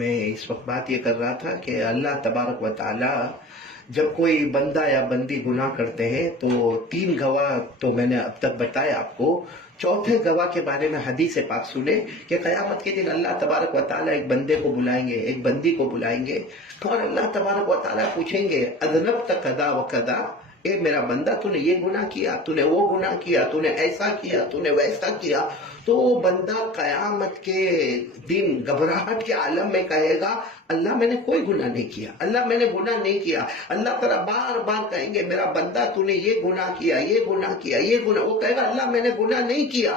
میں اس وقت بات یہ کر رہا تھا کہ اللہ تبارک و تعالی جب کوئی بندہ یا بندی گناہ کرتے ہیں تو 3 گواہ تو میں نے اب تک بتایا آپ کو. چوتھے گواہ کے بارے میں حدیث پاک سنے کہ قیامت کے دن اللہ تبارک و تعالی ایک بندے کو بلائیں گے، ایک بندی کو بلائیں گے، اور اللہ تبارک و تعالی پوچھیں گے اذنبت کذا و کذا، اے میرا بندہ تو نے یہ گناہ کیا، تو نے وہ گناہ کیا، تو نے ایسا کیا، تو نے ویسا کیا. تو وہ بندہ قیامت کے دن گھبراہٹ کے عالم میں کہے گا اللہ میں نے کوئی گناہ نہیں کیا، اللہ میں نے گناہ نہیں کیا. اللہ تعالیٰ بار بار کہیں گے میرا بندہ تو نے یہ گناہ کیا، یہ گناہ کیا، یہ گناہ. وہ کہے گا اللہ میں نے گناہ نہیں کیا.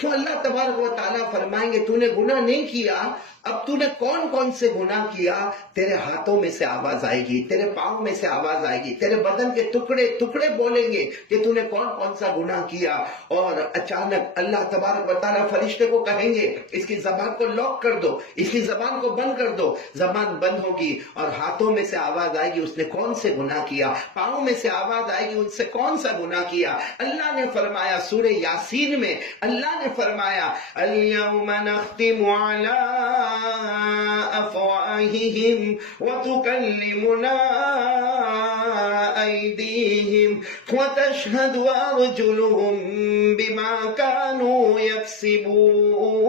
تو اللہ تبارک و تعالیٰ فرمائیں گے تو نے گناہ نہیں کیا، اب تو نے کون کون سے گناہ کیا. تیرے ہاتھوں میں سے آواز آئے گی، تیرے پاؤں میں سے آواز آئے گی، تیرے بدن کے ٹکڑے ٹکڑے بولیں گے کہ تو نے کون کون سا گناہ کیا. اور اچانک اللہ تبارک و تعالیٰ فرشتے کو کہیں گے اس کی زبان کو لاک کر دو، اس کی زبان کو بند کر دو. زبان بند ہوگی اور ہاتھوں میں سے آواز آئے گی اس نے کون سے گناہ کیا، پاؤں میں سے آواز آئے گی ان سے کون سا گناہ کیا. اللہ نے فرمایا سورہ یاسین میں، اللہ نے فرمایا اليوم نختم علی افواہہم وتکلمنا ایدیہم وتشہد ارجلہم بما كانوا یکسبون.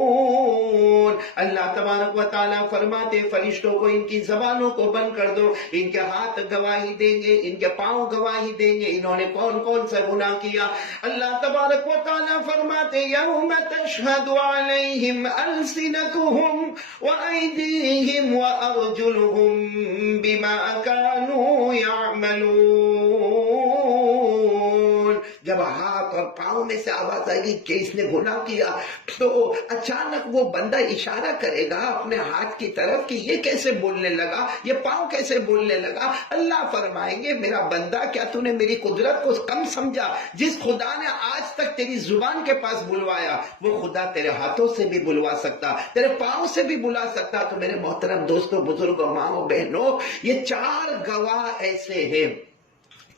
اللہ تبارک و تعالیٰ فرماتے فرشتوں کو ان کی زبانوں کو بند کر دو، ان کے ہاتھ گواہی دیں گے، ان کے پاؤں گواہی دیں گے انہوں نے کون کون سا گناہ کیا. اللہ تبارک و تعالیٰ فرماتے یوم تشہد علیہم السنتہم وایدیہم وارجلہم بما كانوا یعملون. جب ہاتھ اور پاؤں میں سے آواز آئے گی کہ اس نے گناہ کیا تو اچانک وہ بندہ اشارہ کرے گا اپنے ہاتھ کی طرف کہ یہ کیسے بولنے لگا، یہ پاؤں کیسے بولنے لگا. اللہ فرمائیں گے میرا بندہ کیا تو نے میری قدرت کو کم سمجھا؟ جس خدا نے آج تک تیری زبان کے پاس بلوایا وہ خدا تیرے ہاتھوں سے بھی بلوا سکتا، تیرے پاؤں سے بھی بلا سکتا. تو میرے محترم دوستوں، بزرگوں، ماؤں، بہنوں، یہ 4 گواہ ایسے ہیں،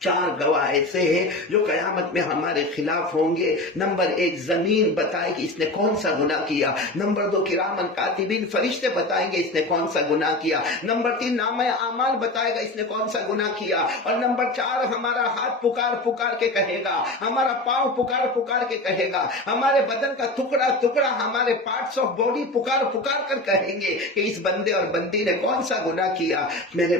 4 گواہ ایسے ہیں جو قیامت میں ہمارے خلاف ہوں گے. نمبر 1 زمین بتائے گی اس نے کون سا گناہ کیا. نمبر 2 کرامن کاتبین فرشتے بتائیں گے اس نے کون سا گناہ کیا. نمبر 3 نامہ اعمال بتائے گا اس نے کون سا گناہ کیا. اور نمبر 4 ہمارا ہاتھ پکار پکار کے کہے گا، ہمارا پاؤں پکار پکار کے کہے گا، ہمارے بدن کا ٹکڑا ٹکڑا، ہمارے پارٹس آف باڈی پکار پکار کر کہیں گے کہ اس بندے اور بندی نے کون سا گناہ کیا. میرے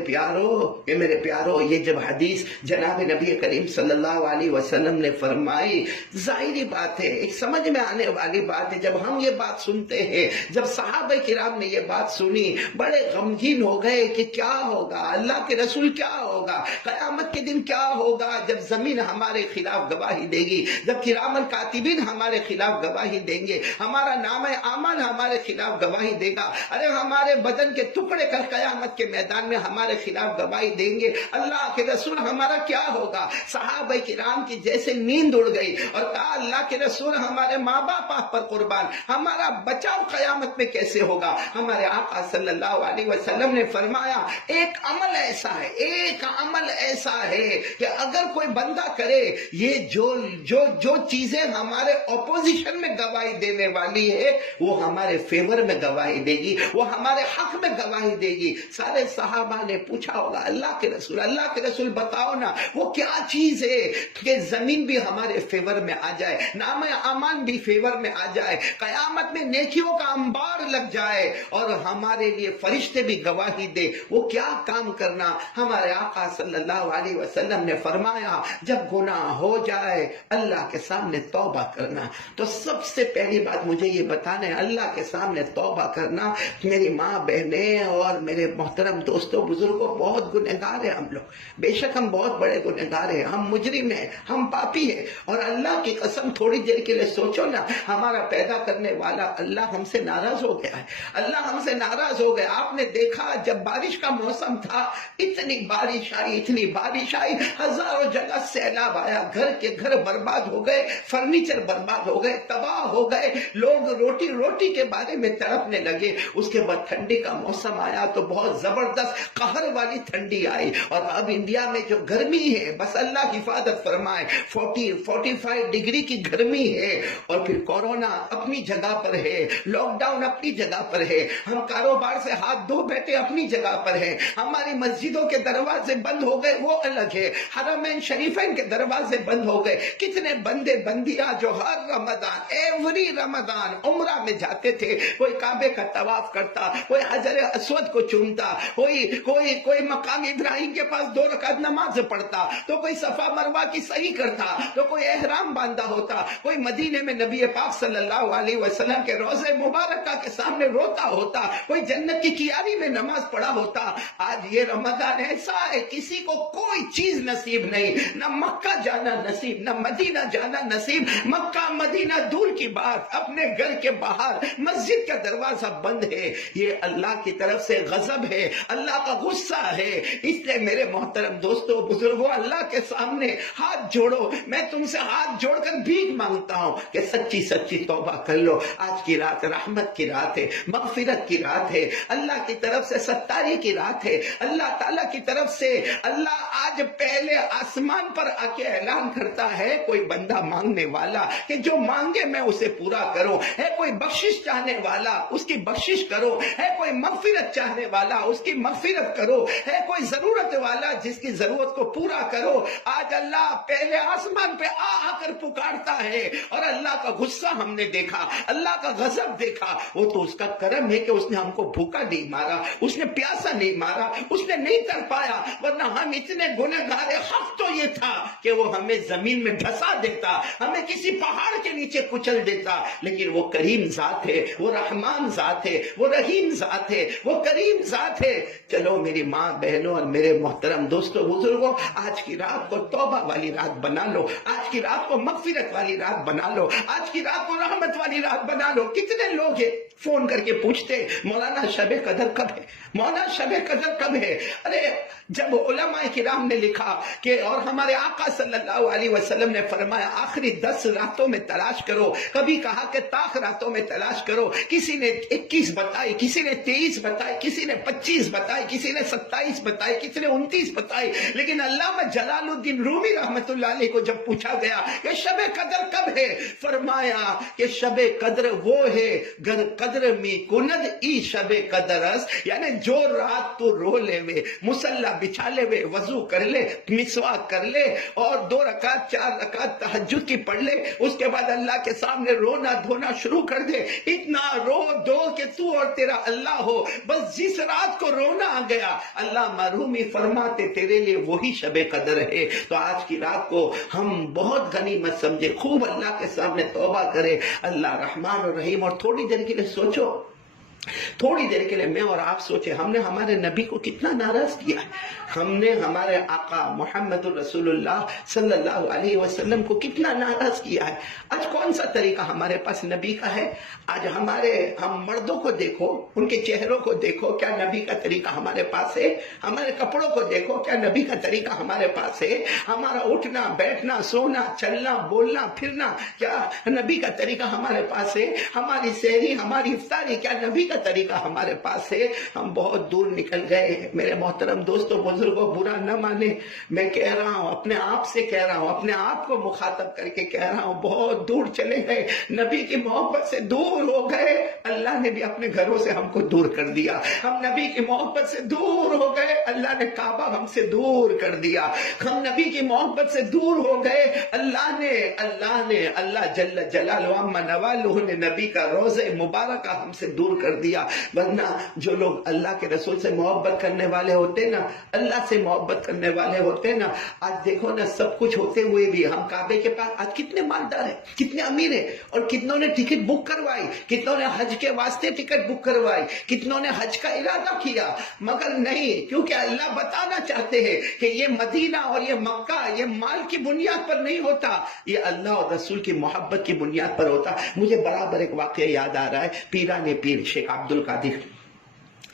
پیارو، یہ جب حدیث جناب نبی کریم صلی اللہ علیہ وسلم نے فرمائی، ظاہری بات ہے، ایک سمجھ میں آنے والی بات ہے. جب ہم یہ بات سنتے ہیں، جب صحابہ کرام نے یہ بات سنی بڑے غمگین ہو گئے کہ کیا ہوگا، اللہ کے رسول کیا ہوگا، قیامت کے دن کیا ہوگا جب زمین ہمارے خلاف گواہی دے گی، جب کرام الکاتبین ہمارے خلاف گواہی دیں گے، ہمارا نام اعمال ہمارے خلاف گواہی دے گا. ارے ہمارے بدن کے ٹکڑے کر قیامت کے میدان میں ہمارے خلاف گواہی دیں گے. اللہ کے رسول ہمارا کیا ہوگا؟ صحابہ کرام کی جیسے نیند اڑ گئی اور کہا اللہ کے رسول ہمارے ماں باپ آپ پر قربان، ہمارا بچاؤ قیامت میں کیسے ہوگا؟ ہمارے آقا صلی اللہ علیہ وسلم نے فرمایا ایک عمل ایسا ہے کہ اگر کوئی بندہ کرے یہ جو چیزیں ہمارے اپوزیشن میں گواہی دینے والی ہے وہ ہمارے فیور میں گواہی دے گی، وہ ہمارے حق میں گواہی دے گی. سارے صحابہ نے پوچھا ہوگا اللہ کے رسول بتاؤ نا وہ کیا چیز ہے کہ زمین بھی ہمارے فیور میں آ جائے، نام اعمال بھی فیور میں آ جائے، قیامت میں نیکیوں کا انبار لگ جائے اور ہمارے لیے فرشتے بھی گواہی دے. وہ کیا کام کرنا؟ ہمارے آقا صلی اللہ علیہ وسلم نے فرمایا جب گناہ ہو جائے اللہ کے سامنے توبہ کرنا. تو سب سے پہلی بات مجھے یہ بتانا ہے اللہ کے سامنے توبہ کرنا. میری ماں بہنیں اور میرے محترم دوستوں بزرگوں، بہت گنہگار ہیں ہم لوگ، بے شک ہم بہت بڑے گنہگار ہیں، ہم مجرم ہیں، ہم پاپی ہیں. اور اللہ کی قسم تھوڑی دیر کے لیے سوچو نا، ہمارا پیدا کرنے والا اللہ ہم سے ناراض ہو گیا ہے، اللہ ہم سے ناراض ہو گیا. آپ نے دیکھا جب بارش کا موسم تھا اتنی بارش آئی، ہزاروں جگہ سیلاب آیا، گھر کے گھر برباد ہو گئے، فرنیچر برباد ہو گئے، تباہ ہو گئے، لوگ روٹی کے بارے میں تڑپنے لگے. اس کے بعد ٹھنڈی کا موسم آیا تو بہت زبردست قہر والی ٹھنڈی آئی. اور اب انڈیا میں جو گرمی نہیں ہے، بس اللہ کی حفاظت فرمائے۔ 45 ڈگری کی گرمی ہے، اور پھر کورونا اپنی جگہ پر ہے، لاک ڈاؤن اپنی جگہ پر ہے، ہم کاروبار سے ہاتھ دھو بیٹھے اپنی جگہ پر ہے، ہماری مسجدوں کے دروازے بند ہو گئے وہ الگ ہے، حرمین شریفین کے دروازے بند ہو گئے۔ کتنے بندے بندیاں جو ہر رمضان ایوری رمضان عمرہ میں جاتے تھے، کوئی کعبے کا طواف کرتا، کوئی حجر اسود کو چومتا، کوئی مقام ابراہیم کے پاس 2 رکعت نماز پڑھتا، تو کوئی صفا مروہ کی صحیح کرتا، تو کوئی احرام باندھا ہوتا، کوئی مدینے میں نبی پاک صلی اللہ علیہ وسلم کے روضے مبارکہ کے سامنے روتا ہوتا، کوئی جنت کی کیاری میں نماز پڑھا ہوتا۔ آج یہ رمضان ایسا ہے کسی کو کوئی چیز نصیب نہیں، نہ مکہ جانا نصیب، نہ مدینہ جانا نصیب۔ مکہ مدینہ دور کی بات، اپنے گھر کے باہر مسجد کا دروازہ بند ہے، یہ اللہ کی طرف سے غضب ہے، اللہ کا غصہ ہے۔ اس لیے میرے محترم دوستو بزرگوں، اللہ کے سامنے ہاتھ جوڑو، میں تم سے ہاتھ جوڑ کر بھیک مانگتا ہوں کہ سچی سچی توبہ کر لو۔ آج کی رات رحمت کی رات ہے، مغفرت کی رات ہے، اللہ کی طرف سے ستاری کی رات ہے، اللہ تعالیٰ کی طرف سے اللہ آج پہلے آسمان پر آ کے اعلان کرتا ہے، کوئی بندہ مانگنے والا کہ جو مانگے میں اسے پورا کروں، ہے کوئی بخشش چاہنے والا اس کی بخشش کرو، ہے کوئی مغفرت چاہنے والا اس کی مغفرت کرو، ہے کوئی ضرورت والا جس کی ضرورت کو پورا کرو۔ آج اللہ پہلے آسمان پہ آ کر پکارتا ہے، اور اللہ کا غصہ ہم نے دیکھا، اللہ کا غضب دیکھا، وہ تو اس کا کرم ہے کہ اس نے ہم کو بھوکا نہیں مارا، اس نے پیاسا نہیں مارا، اس نے نہیں تڑپایا، ورنہ ہم اتنے گنہگار، حق تو یہ تھا کہ وہ ہمیں زمین میں دھسا دیتا، ہمیں کسی پہاڑ کے نیچے کچل دیتا، لیکن وہ کریم ذات ہے، وہ رحمان ذات ہے، وہ رحیم ذات ہے، وہ کریم ذات ہے۔ چلو میری ماں بہنوں اور میرے محترم دوستوں بزرگوں، آج کی رات کو توبہ والی رات بنا لو، آج کی رات کو مغفرت والی رات بنا لو، آج کی رات کو رحمت والی رات بنا لو۔ کتنے لوگ ہیں فون کر کے پوچھتے مولانا شب قدر کب ہے، مولانا شب قدر کب ہے؟ ارے جب علماء کرام نے لکھا کہ اور ہمارے آقا صلی اللہ علیہ وسلم نے فرمایا آخری 10 راتوں میں تلاش کرو، کبھی کہا کہ طاق راتوں میں تلاش کرو، کسی نے 21 بتائی، کسی نے 23 بتائی، کسی نے 25 بتائی، کسی نے 27 بتائی، کسی نے 29 بتائی، لیکن علامہ جلال الدین رومی رحمت اللہ علیہ کو جب پوچھا گیا کہ شب قدر کب ہے، فرمایا کہ شب قدر وہ ہے گر قدر می کند ای شب قدر اس، یعنی جو رات تو رو لے وے، مصلی بچھا لے وے، وضو کر لے، مسواک کر لے، اور 2 رکعت 4 رکعت تہجد کی پڑھ لے، اس کے بعد اللہ کے سامنے رونا دھونا شروع کر دے، اتنا رو دو کہ تو اور تیرا اللہ ہو، بس جس رات کو رونا آ گیا اللہ مرحومی فرماتے تیرے لیے وہی شب قدر ہے۔ تو آج کی رات کو ہم بہت غنیمت سمجھے، خوب اللہ کے سامنے توبہ کرے، اللہ رحمان اور رحیم۔ اور تھوڑی دیر کے لیے سوچو، تھوڑی دیر کے لیے میں اور آپ سوچے، ہم نے ہمارے نبی کو کتنا ناراض کیا ہے، ہم نے ہمارے آقا محمد الرسول اللہ صلی اللہ علیہ وسلم کو کتنا ناراض کیا ہے۔ آج کون سا طریقہ ہمارے پاس نبی کا ہے؟ آج ہم مردوں کو دیکھو، ان کے چہروں کو دیکھو، کیا نبی کا طریقہ ہمارے پاس ہے؟ ہمارے کپڑوں کو دیکھو، کیا نبی کا طریقہ ہمارے پاس ہے؟ ہمارا اٹھنا بیٹھنا سونا چلنا بولنا پھرنا، کیا نبی کا طریقہ ہمارے پاس ہے؟ ہماری سحری ہماری افطاری، کیا نبی کا طریقہ ہمارے پاس ہے؟ ہم بہت دور نکل گئے۔ میرے محترم دوستوں بزرگوں، برا نہ مانے، میں کہہ رہا ہوں، اپنے آپ سے کہہ رہا ہوں، اپنے آپ کو مخاطب کر کے کہہ رہا ہوں، بہت دور چلے گئے، نبی کی محبت سے دور ہو گئے، اللہ نے بھی اپنے گھروں سے ہم کو دور کر دیا، ہم نبی کی محبت سے دور ہو گئے، اللہ نے کعبہ ہم سے دور کر دیا، ہم نبی کی محبت سے دور ہو گئے، اللہ جل جلالہ اما نوالہ نے نبی کا روضہ مبارکہ ہم سے دور کر دیا۔ ورنہ جو لوگ اللہ کے رسول سے محبت کرنے والے ہوتے نا، اللہ سے محبت کرنے والے ہوتے نا، آج دیکھو نا، سب کچھ ہوتے ہوئے بھی ہم کعبے کے پاس آج کتنے مالدار ہیں، کتنے امیر ہیں، اور کتنوں نے ٹکٹ بک کروائی، کتنوں نے حج کے واسطے ٹکٹ بک کروائی، کتنوں نے حج کا ارادہ کیا، مگر نہیں، کیونکہ اللہ بتانا چاہتے ہیں کہ یہ مدینہ اور یہ مکہ یہ مال کی بنیاد پر نہیں ہوتا، یہ اللہ اور رسول کی محبت کی بنیاد پر ہوتا۔ مجھے برابر ایک واقعہ یاد آ رہا ہے، پیران پیر شیخ عبد القادر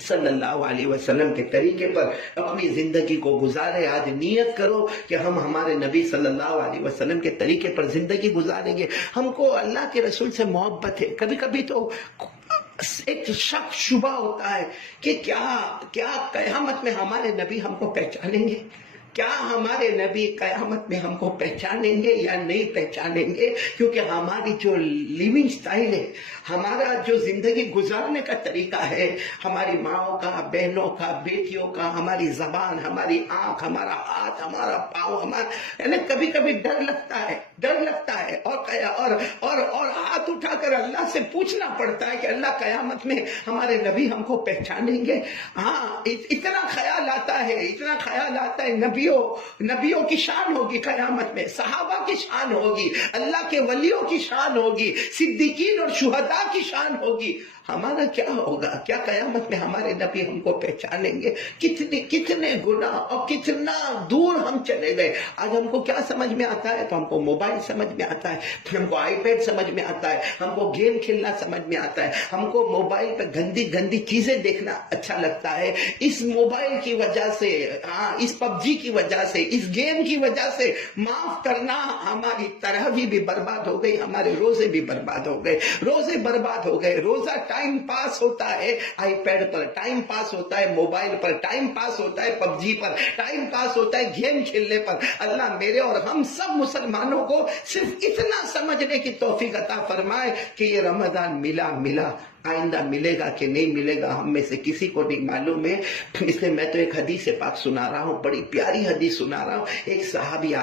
صلی اللہ علیہ وسلم کے طریقے پر اپنی زندگی کو گزارے. آج نیت کرو کہ ہم ہمارے نبی صلی اللہ علیہ وسلم کے طریقے پر زندگی گزاریں گے. ہم کو اللہ کے رسول سے محبت ہے. کبھی کبھی تو ایک شک شبہ ہوتا ہے کہ کیا قیامت میں ہمارے نبی ہم کو پہچانیں گے؟ کیا ہمارے نبی قیامت میں ہم کو پہچانیں گے یا نہیں پہچانیں گے؟ کیونکہ ہماری جو لیونگ سٹائل ہے، ہمارا جو زندگی گزارنے کا طریقہ ہے، ہماری ماؤں کا، بہنوں کا، بیٹیوں کا، ہماری زبان، ہماری آنکھ، ہمارا ہاتھ، ہمارا پاؤں، یعنی کبھی کبھی ڈر لگتا ہے اور ہاتھ اٹھا کر اللہ سے پوچھنا پڑتا ہے کہ اللہ قیامت میں ہمارے نبی ہم کو پہچانیں گے؟ ہاں، اتنا خیال آتا ہے. نبیوں کی شان ہوگی قیامت میں، صحابہ کی شان ہوگی، اللہ کے ولیوں کی شان ہوگی، صدیقین اور شہداء کی شان ہوگی. ہمارا کیا ہوگا؟ کیا قیامت میں ہمارے نبی ہم کو پہچانیں گے؟ کتنے گناہ اور کتنا دور ہم چلے گئے. آج ہم کو کیا سمجھ میں آتا ہے؟ تو ہم کو موبائل سمجھ میں آتا ہے، پھر ہم کو آئی پیڈ سمجھ میں آتا ہے، ہم کو گیم کھیلنا سمجھ میں آتا ہے، ہم کو موبائل پہ گندی چیزیں دیکھنا اچھا لگتا ہے. اس موبائل کی وجہ سے، اس پب جی کی وجہ سے، اس گیم کی وجہ سے معاف کرنا، ہماری تراویح بھی برباد ہو گئی، ہمارے روزے بھی برباد ہو گئے. روزہ ٹائم پاس ہوتا ہے آئی پیڈ پر، ٹائم پاس ہوتا ہے موبائل پر، ٹائم پاس ہوتا ہے پب جی پر، ٹائم پاس ہوتا ہے گیم کھیلنے پر. اللہ میرے اور ہم سب مسلمانوں کو صرف اتنا سمجھنے کی توفیق عطا فرمائے کہ یہ رمضان ملا، آئندہ ملے گا کہ نہیں ملے گا ہم میں سے کسی کو نہیں معلوم ہے. اس لیے میں تو ایک حدیث پاک سنا رہا ہوں، بڑی پیاری حدیث سنا رہا ہوں. ایک صحابی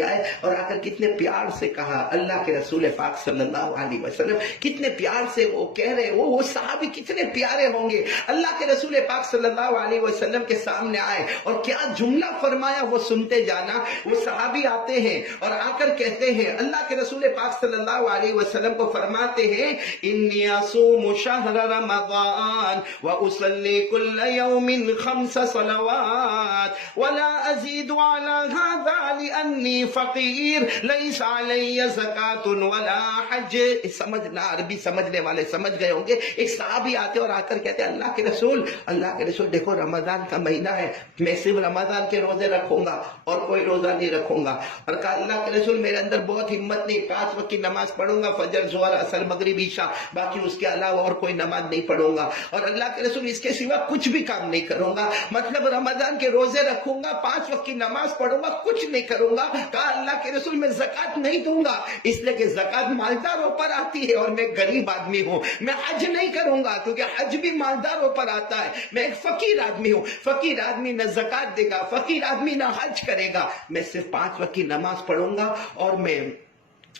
آئے اور آ کر کتنے پیار سے کہا، اللہ کے رسول پاک صلی اللہ علیہ وسلم کتنے پیار سے وہ کہہ رہے، وہ صحابی کتنے پیارے ہوں گے. اللہ کے رسول پاک صلی اللہ علیہ وسلم کے سامنے آئے اور کیا جملہ فرمایا وہ سنتے جانا. وہ صحابی آتے ہیں اور آ کر کہتے ہیں، اللہ کے رسول پاک صلی اللہ علیہ وسلم کو فرماتے ہیں، انی اصوم شهر رمضان وأصلي كل يوم 5 صلوات ولا أزيد على هذا لأني فقير ليس علي زكاة ولا حج. سمجھنا، عربی سمجھنے والے سمجھ گئے ہوں گے. ایک صحابی آتے اور آ کر کہتے ہیں، اللہ کے رسول دیکھو رمضان کا مہینہ ہے، میں صرف رمضان کے روزے رکھوں گا اور کوئی روزہ نہیں رکھوں گا. اور کہا اللہ کے رسول میرے اندر بہت ہمت نہیں، 5 وقت کی نماز پڑھوں گا، فجر، ظہر، عصر، مغرب، عشاء، باقی اس کے علاوہ اور کوئی نماز نہیں پڑھوں گا. اور اللہ کے رسول اس کے سوا کچھ بھی کام نہیں کروں گا، مطلب رمضان کے روزے رکھوں گا، 5 وقت کی نماز پڑھوں گا، کچھ نہیں کروں گا. کہا اللہ کے رسول میں زکات نہیں دوں گا، اس لیے کہ زکات مالداروں پر آتی ہے اور میں غریب آدمی ہوں. میں حج نہیں کروں گا کیونکہ حج بھی مالداروں پر آتا ہے. میں ایک فقیر آدمی ہوں، فقیر آدمی نہ زکات دے گا، فقیر آدمی نہ حج کرے گا. میں صرف 5 وقت کی نماز پڑھوں گا اور میں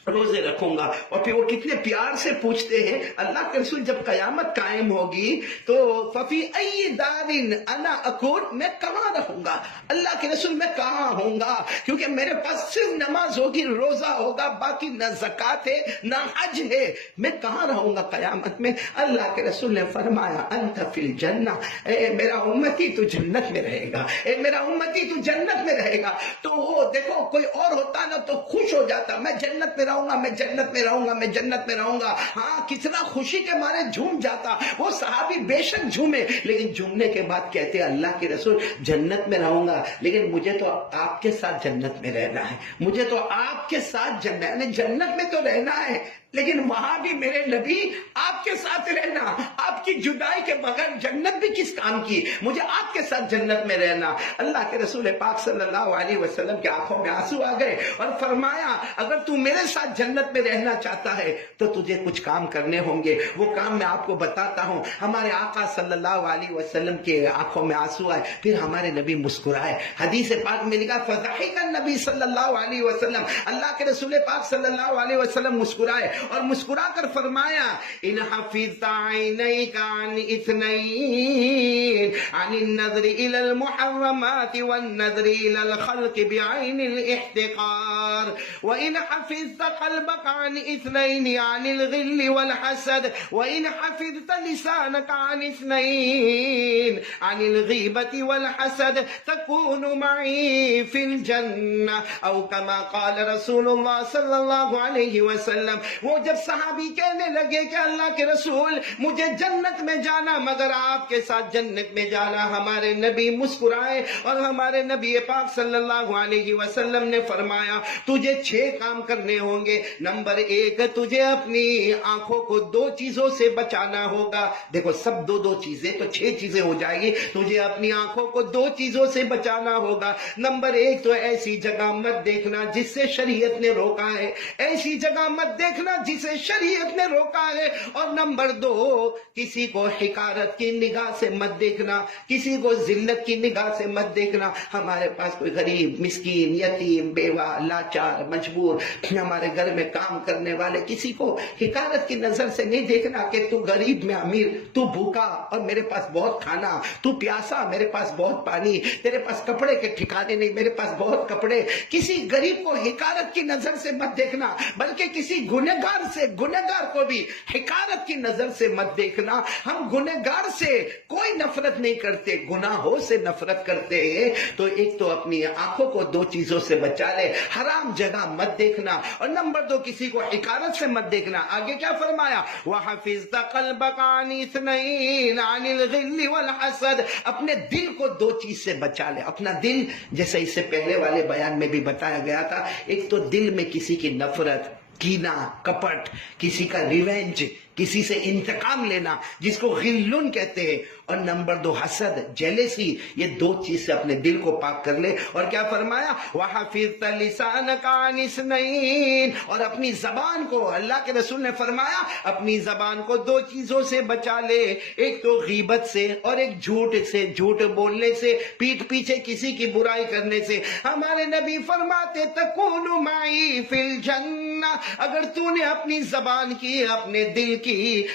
روزے رکھوں گا. اور پھر وہ کتنے پیار سے پوچھتے ہیں، اللہ کے رسول جب قیامت قائم ہوگی تو ففی ای دارن انا اکون، میں کہاں رہوں گا؟ اللہ کے رسول میں کہاں ہوں گا؟ کیونکہ میرے پاس صرف نماز ہوگی، روزہ ہوگا، باقی نہ زکات ہے نہ حج ہے. میں کہاں رہوں گا قیامت میں؟ اللہ کے رسول نے فرمایا، انت فی الجنہ، اے میرا امتی تو جنت میں رہے گا، اے میرا امتی تو جنت میں رہے گا. تو وہ دیکھو کوئی اور ہوتا نا تو خوش ہو جاتا، میں جنت میں رہوں گا، میں جنت میں رہوں گا، میں جنت میں رہوں گا. ہاں، کتنا خوشی کے مارے جھوم جاتا. وہ صحابی بے شک جھومے، لیکن جھومنے کے بعد کہتے اللہ کے رسول جنت میں رہوں گا لیکن مجھے تو آپ کے ساتھ جنت میں رہنا ہے، مجھے تو آپ کے ساتھ جنت میں تو رہنا ہے، لیکن وہاں بھی میرے نبی آپ کے ساتھ رہنا. آپ کی جدائی کے بغیر جنت بھی کس کام کی؟ مجھے آپ کے ساتھ جنت میں رہنا. اللہ کے رسول پاک صلی اللہ علیہ وسلم کی آنکھوں میں آنسو آ گئے اور فرمایا، اگر تو میرے ساتھ جنت میں رہنا چاہتا ہے تو تجھے کچھ کام کرنے ہوں گے. وہ کام میں آپ کو بتاتا ہوں. ہمارے آقا صلی اللہ علیہ وسلم کے آنکھوں میں آنسو آئے، پھر ہمارے نبی مسکرائے. حدیث پاک میں لکھا، فضحک النبی صلی اللہ علیہ وسلم، اللہ کے رسول پاک صلی اللہ علیہ وسلم مسکرائے اور مسکرا کر فرمایا، ان حفظت عینیک عن اثنین، عن النظر الى المحرمات والنظر الى الخلق بعین الاحتقار. اکبر وَإِنْ حَفِظْتَ قَلْبَكَ عَنْ اثْنَيْنِ عَنِ الْغِلِّ وَالْحَسَدِ وَإِنْ حَفِظْتَ لِسَانَكَ عَنِ اثْنَيْنِ عَنِ الْغِيبَةِ وَالْحَسَدِ تَكُونُ مَعِي فِي الْجَنَّةِ أو كما قال رسول اللہ صلی اللہ علیہ وسلم. وہ جب صحابی کہنے لگے کہ اللہ کے رسول مجھے جنت میں جانا مگر آپ کے ساتھ جنت میں جانا, ہمارے نبی مسکرائے اور ہمارے نبی پاک صلی اللہ علیہ وسلم نے فرمایا تجھے 6 کام کرنے ہوں گے. نمبر 1, تجھے اپنی آنکھوں کو 2 چیزوں سے بچانا ہوگا. دیکھو سب 2 چیزیں تو 6 چیزیں ہو جائے گی. تجھے اپنی آنکھوں کو 2 چیزوں سے بچانا ہوگا. نمبر 1 تو ایسی جگہ مت دیکھنا جس سے شریعت نے روکا ہے, ایسی جگہ مت دیکھنا جسے شریعت نے روکا ہے. اور نمبر 2, کسی کو حقارت کی نگاہ سے مت دیکھنا, کسی کو ذلت کی نگاہ سے مت دیکھنا. ہمارے پاس کوئی غریب, مسکین, یتیم, بیوہ, لاچار, مجبور, ہمارے گھر میں کام کرنے والے, کسی کو حقارت کی نظر سے نہیں دیکھنا کہ تو غریب میں امیر, تو بھوکا اور میرے پاس بہت کھانا, تو پیاسا میرے پاس بہت پانی, تیرے پاس کپڑے کے ٹھکانے نہیں میرے پاس بہت کپڑے. کسی غریب کو حقارت کی نظر سے مت دیکھنا, بلکہ کسی گنہگار کو بھی حقارت کی نظر سے مت دیکھنا. ہم گنہگار سے کوئی نفرت نہیں کرتے, گناہوں سے نفرت کرتے ہیں. تو ایک تو اپنی آنکھوں کو 2 چیزوں سے بچا لے, حرام جگہ مت دیکھنا, اور نمبر 2 کسی کو حقارت سے مت دیکھنا. آگے کیا فرمایا, وَحَفِظْتَ قَلْبَكَ عَنِ اثْنَيْنِ عَنِ الْغِلِّ وَالْحَسَدِ اپنے دل کو 2 چیز سے بچا لے. اپنا دل, جیسے اس سے پہلے والے بیان میں بھی بتایا گیا تھا, ایک تو دل میں کسی کی نفرت, کینہ, کپٹ, کسی کا ریونج, کسی سے انتقام لینا جس کو غلن کہتے ہیں, اور نمبر 2 حسد, جیلیسی. یہ 2 چیز سے اپنے دل کو پاک کر لے. اور کیا فرمایا, وَحَفِظْتَ لِسَانَكَ عَنِ اثْنَيْنِ اور اپنی زبان کو, اللہ کے رسول نے فرمایا اپنی زبان کو 2 چیزوں سے بچا لے, ایک تو غیبت سے اور ایک جھوٹ سے, جھوٹ بولنے سے, پیٹھ پیچھے کسی کی برائی کرنے سے. ہمارے نبی فرماتے تَكُونُ مَعِي فِي الْجَنَّةِ اگر تو نے اپنی زبان کی, اپنے دل کی,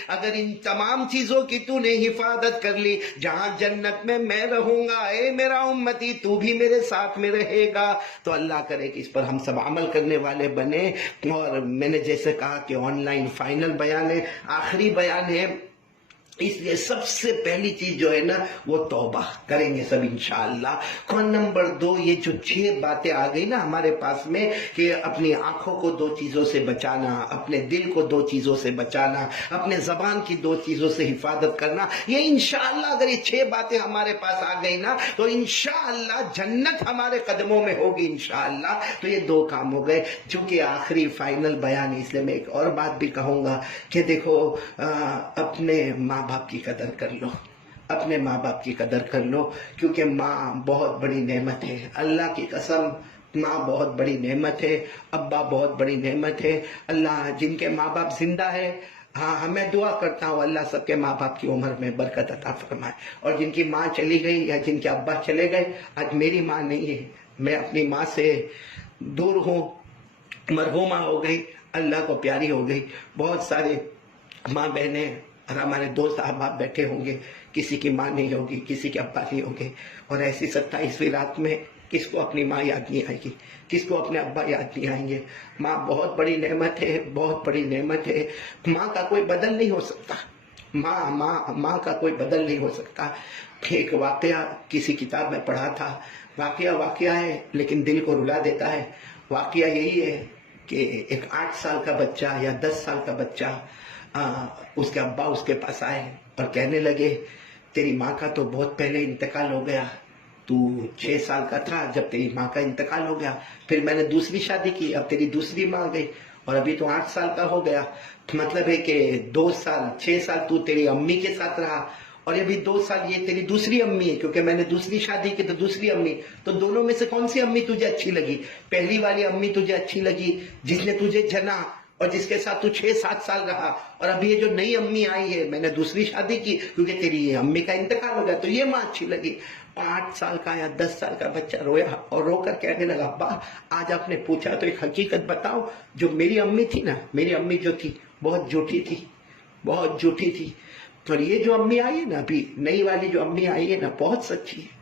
اگر ان تمام چیزوں کی تو نے حفاظت کر لی, جہاں جنت میں رہوں گا, اے میرا امتی تو بھی میرے ساتھ میں رہے گا. تو اللہ کرے کہ اس پر ہم سب عمل کرنے والے بنے. اور میں نے جیسے کہا کہ آن لائن فائنل بیان ہے, آخری بیان ہے, اس لیے سب سے پہلی چیز جو ہے نا وہ توبہ کریں گے سب انشاءاللہ. اور نمبر 2, یہ جو 6 باتیں آ گئی نا ہمارے پاس میں کہ اپنی آنکھوں کو 2 چیزوں سے بچانا, اپنے دل کو 2 چیزوں سے بچانا, اپنے زبان کی 2 چیزوں سے حفاظت کرنا, یہ انشاءاللہ اگر یہ 6 باتیں ہمارے پاس آ گئی نا تو انشاءاللہ جنت ہمارے قدموں میں ہوگی انشاءاللہ. تو یہ 2 کام ہو گئے. چونکہ آخری فائنل بیان ہے اس لیے میں ایک اور بات بھی کہوں گا کہ دیکھو اپنے ماں باپ کی قدر کر لو, اپنے ماں باپ کی قدر کر لو, کیونکہ ماں بہت بڑی نعمت ہے. اللہ کی قسم ماں بہت بڑی نعمت ہے, ابا بہت بڑی نعمت ہے. اللہ جن کے ماں باپ زندہ ہے, ہاں میں دعا کرتا ہوں اللہ سب کے ماں باپ کی عمر میں برکت عطا فرمائے. اور جن کی ماں چلی گئی یا جن کے ابا چلے گئے, آج میری ماں نہیں ہے, میں اپنی ماں سے دور ہوں, مرحومہ ہو گئی, اللہ کو پیاری ہو گئی. بہت سارے ماں بہنیں اور ہمارے دوست احباب بیٹھے ہوں گے, کسی کی ماں نہیں ہوگی, کسی کے ابا نہیں ہوں گے, اور ایسی 27ویں رات میں کس کو اپنی ماں یاد نہیں آئے گی, کس کو اپنے ابا یاد نہیں آئیں گے. ماں بہت بڑی نعمت ہے, بہت بڑی نعمت ہے. ماں کا کوئی بدل نہیں ہو سکتا, ماں کا کوئی بدل نہیں ہو سکتا. ایک واقعہ کسی کتاب میں پڑھا تھا, واقعہ ہے لیکن دل کو رلا دیتا ہے. واقعہ یہی ہے کہ ایک 8 سال کا بچہ یا 10 سال کا بچہ, اس کے ابا اس کے پاس آئے اور کہنے لگے تیری ماں کا تو بہت پہلے انتقال ہو گیا, تو 6 سال کا تھا جب تیری ماں کا انتقال ہو گیا, پھر میں نے دوسری شادی کی, اب تیری دوسری ماں گئی, اور ابھی تو 8 سال کا ہو گیا. مطلب ہے کہ 2 سال 6 سال تو تیری امی کے ساتھ رہا, اور یہ بھی 2 سال یہ تیری دوسری امی ہے, کیونکہ میں نے دوسری شادی کی تو دوسری امی. تو دونوں میں سے کون سی امی تجھے اچھی لگی؟ پہلی والی امی تجھے اچھی لگی جس نے تجھے جنا اور جس کے ساتھ تو 6-7 سال رہا, اور ابھی یہ جو نئی امی آئی ہے میں نے دوسری شادی کی کیونکہ تیری امی کا انتقال ہو گیا تو یہ ماں اچھی لگی. 8 سال کا یا 10 سال کا بچہ رویا اور رو کر کہنے لگا ابا آج آپ نے پوچھا تو ایک حقیقت بتاؤ, جو میری امی تھی نا, میری امی جو تھی بہت جھوٹی تھی, بہت جھوٹی تھی, اور یہ جو امی آئی ہے نا ابھی نئی والی جو امی آئی ہے نا بہت سچی ہے,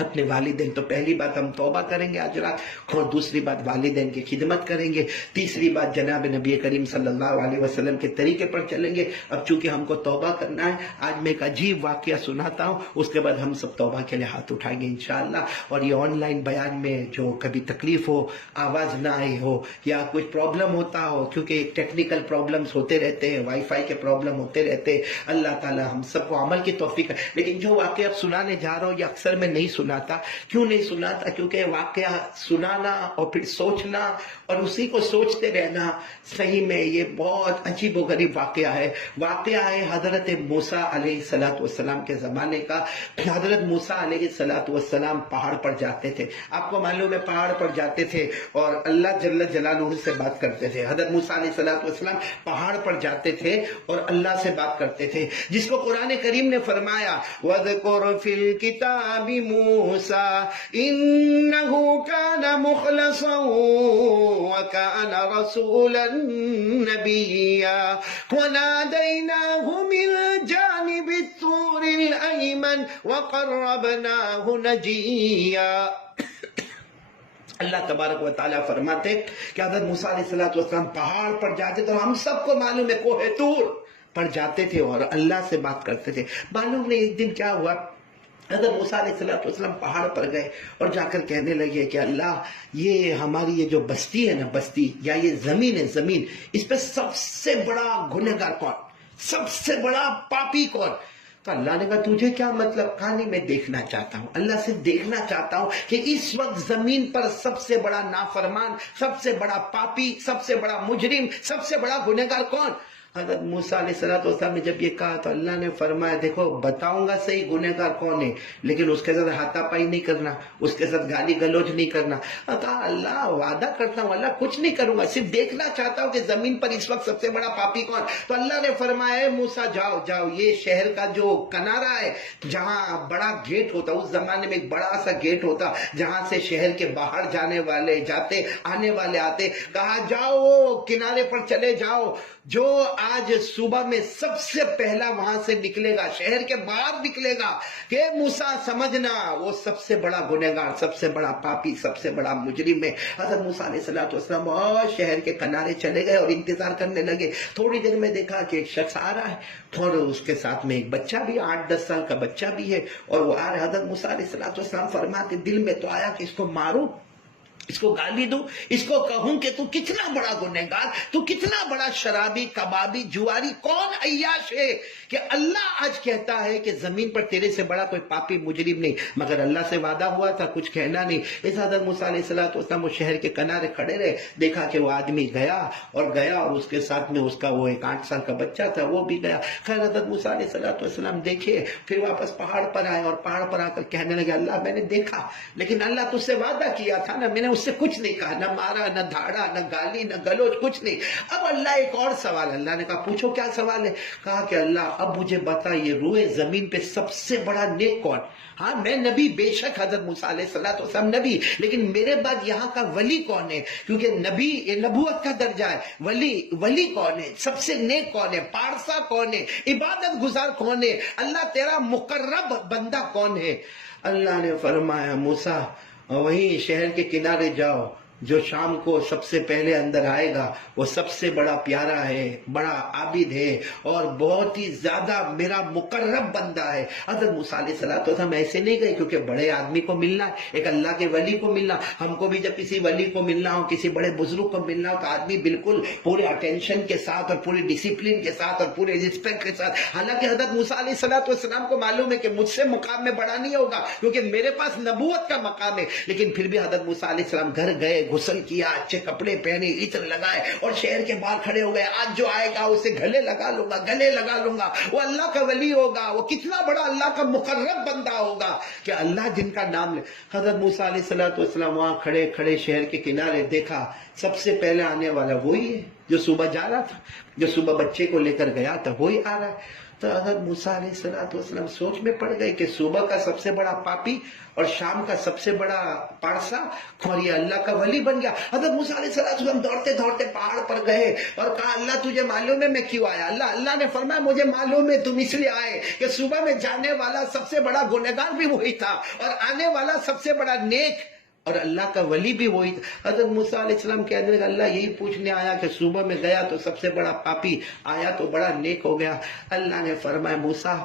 اپنے والدین تو پہلی بات ہم توبہ کریں گے آج رات، اور دوسری بات والدین کی خدمت کریں گے، تیسری بات جناب نبی کریم صلی اللہ علیہ وسلم کے طریقے پر چلیں گے۔ اب چونکہ ہم کو توبہ کرنا ہے، آج میں ایک عجیب واقعہ سناتا ہوں، اس کے بعد ہم سب توبہ کے لیے ہاتھ اٹھائیں گے انشاءاللہ۔ اور یہ آن لائن بیان میں جو کبھی تکلیف ہو، آواز نہ آئی ہو یا کچھ پرابلم ہوتا ہو، کیونکہ ٹیکنیکل پرابلمز ہوتے رہتے ہیں، وائی فائی کے پرابلم ہوتے رہتے ہیں، اللہ تعالی ہم سب کو عمل کی توفیق ہے۔ لیکن جو واقعہ اب سنانے جا رہا ہوں یہ اکثر میں نہیں سناتا۔ کیوں نہیں سناتا؟ کیونکہ واقعہ سنانا اور پھر سوچنا اور اسی کو سوچتے رہنا، صحیح میں یہ بہت عجیب و غریب واقعہ ہے۔ واقعہ ہے حضرت موسیٰ علیہ السلام کے زمانے کا۔ حضرت موسیٰ علیہ السلام پہاڑ پر جاتے تھے، آپ کو معلوم ہے پہاڑ پر جاتے تھے اور اللہ جل جلالہ سے بات کرتے تھے۔ حضرت موسیٰ علیہ السلام پہاڑ پر جاتے تھے اور اللہ سے بات کرتے تھے، جس کو قرآن کریم نے فرمایا وَاذْكُرْ فِي الْكِتَابِ مُوسَىٰ إِنَّهُ كَانَ مُخْلَصًا وَكَانَ رَسُولًا نَبِيًّا وَنَادَيْنَاهُ مِنْ جَانِبِ الطُّورِ الْأَيْمَنِ وَقَرَّبْنَاهُ نَجِيًّا۔ اللہ تبارک و تعالیٰ فرماتے کہ حضرت موسیٰ علیہ السلام پہاڑ پر جاتے تو ہم سب کو معلوم ہے کوہ طور پر جاتے تھے اور اللہ سے بات کرتے تھے۔ معلوم نہیں ایک دن کیا ہوا، حضرت موسیٰ علیہ السلام پہاڑ پر گئے اور جا کر کہنے لگے کہ اللہ یہ ہماری یہ جو بستی ہے نا، بستی یا یہ زمین ہے، زمین اس پہ سب سے بڑا گنہگار کون، سب سے بڑا پاپی کون؟ تو اللہ نے کہا تجھے کیا مطلب؟ کہا نہیں میں دیکھنا چاہتا ہوں، اللہ سے دیکھنا چاہتا ہوں کہ اس وقت زمین پر سب سے بڑا نافرمان، سب سے بڑا پاپی، سب سے بڑا مجرم، سب سے بڑا گنہگار کون؟ حضرت موسیٰ علیہ السلام نے جب یہ کہا تو اللہ نے فرمایا دیکھو بتاؤں گا صحیح گنہگار کون ہے، لیکن اس کے ساتھ ہاتھا پائی نہیں کرنا، اس کے ساتھ گالی گلوچ نہیں کرنا۔ کہا اللہ وعدہ کرتا ہوں اللہ کچھ نہیں کروں گا، صرف دیکھنا چاہتا ہوں کہ زمین پر اس وقت سب سے بڑا پاپی کون۔ تو اللہ نے فرمایا اے موسیٰ جاؤ جاؤ، یہ شہر کا جو کنارہ ہے جہاں بڑا گیٹ ہوتا، اس زمانے میں ایک بڑا سا گیٹ ہوتا جہاں سے شہر کے باہر جانے والے جاتے، آنے والے آتے، کہا جاؤ کنارے پر چلے جاؤ، جو آج صبح میں سب سے پہلا وہاں سے نکلے گا، شہر کے باہر نکلے گا، کہ موسیٰ سمجھنا وہ سب سے بڑا گنہگار، سب سے بڑا پاپی، سب سے بڑا مجرم ہے۔ حضرت موسیٰ علیہ السلام اور شہر کے کنارے چلے گئے اور انتظار کرنے لگے۔ تھوڑی دیر میں دیکھا کہ ایک شخص آ رہا ہے اور اس کے ساتھ میں ایک بچہ بھی، 8-10 سال کا بچہ بھی ہے، اور وہ آ رہا ہے۔ حضرت موسیٰ علیہ السلام فرماتے دل میں تو آیا کہ اس کو ماروں، اس کو گالی دوں، اس کو کہوں کہ تو کتنا بڑا گنہگار، تو کتنا بڑا شرابی، کبابی، جواری، کون عیاش ہے کہ اللہ آج کہتا ہے کہ زمین پر تیرے سے بڑا کوئی پاپی مجرم نہیں۔ مگر اللہ سے وعدہ ہوا تھا کچھ کہنا نہیں۔ اس حضرت موسیٰ علیہ السلام وہ شہر کے کنارے کھڑے رہے، دیکھا کہ وہ آدمی گیا اور اس کے ساتھ میں اس کا وہ ایک 8 سال کا بچہ تھا وہ بھی گیا۔ خیر حضرت موسیٰ علیہ السلام دیکھے، پھر واپس پہاڑ پر آئے اور پہاڑ پر آ کر کہنے لگے اللہ میں نے دیکھا، لیکن اللہ تجھ سے وعدہ کیا تھا نا، میں نے اس سے کچھ نہیں کہا، نہ مارا، نہ دھاڑا، نہ گالی، نہ گلوچ، کچھ نہیں۔ اب اللہ ایک اور سوال، اللہ نے کہا پوچھو کیا سوال ہے؟ کہا کہ اللہ اب مجھے بتا یہ روئے زمین پہ سب سے بڑا نیک کون؟ ہاں میں نبی، بے شک حضرت موسیٰ علیہ السلام نبی، لیکن میرے بعد یہاں کا ولی کون ہے؟ کیونکہ نبی یہ نبوت کا درجہ ہے، ولی کون ہے؟ سب سے نیک کون ہے؟ پارسا کون ہے؟ عبادت گزار کون ہے؟ اللہ تیرا مقرب بندہ کون ہے؟ اللہ نے فرمایا موسیٰ وہیں شہر کے کنارے جاؤ، جو شام کو سب سے پہلے اندر آئے گا وہ سب سے بڑا پیارا ہے، بڑا عابد ہے اور بہت ہی زیادہ میرا مقرب بندہ ہے۔ حضرت موسیٰ علیہ السلام ایسے نہیں گئے کیونکہ بڑے آدمی کو ملنا ہے، ایک اللہ کے ولی کو ملنا۔ ہم کو بھی جب کسی ولی کو ملنا ہو، کسی بڑے بزرگ کو ملنا ہو تو آدمی بالکل پورے اٹینشن کے ساتھ اور پوری ڈسپلن کے ساتھ اور پورے رسپیکٹ کے ساتھ، حالانکہ حضرت موسیٰ علیہ السلام کو معلوم ہے کہ مجھ سے مقام میں بڑا نہیں ہوگا کیونکہ میرے پاس نبوت کا مقام ہے، لیکن پھر بھی حضرت موسیٰ علیہ السلام گھر گئے، غسل کیا، اچھے کپڑے پہنے، عطر لگائے اور شہر کے باہر کھڑے ہو گئے، آج جو آئے گا اسے گلے لگا لوں گا، وہ اللہ کا ولی ہوگا، وہ کتنا بڑا اللہ کا مقرب بندہ ہوگا کہ اللہ جن کا نام لے۔ حضرت موسیٰ علیہ السلام وہاں کھڑے شہر کے کنارے، دیکھا سب سے پہلے آنے والا وہی ہے جو صبح جا رہا تھا، جو صبح بچے کو لے کر گیا تھا، وہی آ رہا ہے۔ تو حضرت موسیٰ علیہ السلام سوچ میں پڑ گئے کہ صبح کا سب سے بڑا پاپی اور شام کا سب سے بڑا پارسا اور یہ اللہ کا ولی بن گیا۔ حضرت موسیٰ علیہ السلام دوڑتے دوڑتے پہاڑ پر گئے اور کہا اللہ تجھے معلوم ہے میں کیوں آیا؟ اللہ نے فرمایا مجھے معلوم ہے تم اس لیے آئے کہ صبح میں جانے والا سب سے بڑا گنہگار بھی وہی تھا اور آنے والا سب سے بڑا نیک اور اللہ کا ولی بھی وہی تھا۔ حضرت موسیٰ علیہ السلام کہنے لگا اللہ یہی پوچھنے آیا کہ صبح میں گیا تو سب سے بڑا پاپی، آیا تو بڑا نیک ہو گیا۔ اللہ نے فرمایا موسیٰ